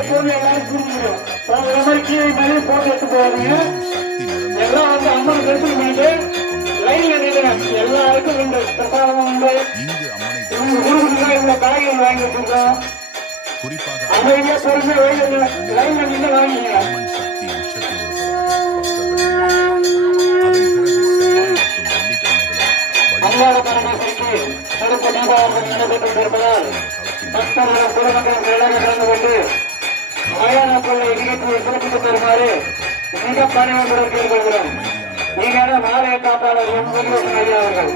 எல்லாரும் புரிஞ்சுக்கணும். மாதிரி கீழே மேலே போட்டு எடுத்து போவாங்க. எல்லாம் வந்து அம்மன் தரிசனம் பண்ணிட்டு லைன்ல நின்று எல்லாருக்கும் உண்டு பிரசாதம் உண்டு. இவ்வளவு காய்கறி வாங்கி வச்சிருக்கோம். அமைதியா பொறுமையா லைன்ல நின்று வாங்கிங்க. அல்லாத பரமேஸ்வரிக்கு சிறப்பு தீபாவளி நடைபெற்று கொண்டிருப்பதால் பக்தர்களும் பொதுமக்களும் கலந்து கொண்டு மயான கொள்ளை நிகழ்ச்சியை சிறப்பித்து தருமாறு மிக பணிவுடன் கேட்டுக்கொள்கிறோம். நீங்க மாலையை காப்பாளர் எம். முருகேசன் ஐயா அவர்கள்.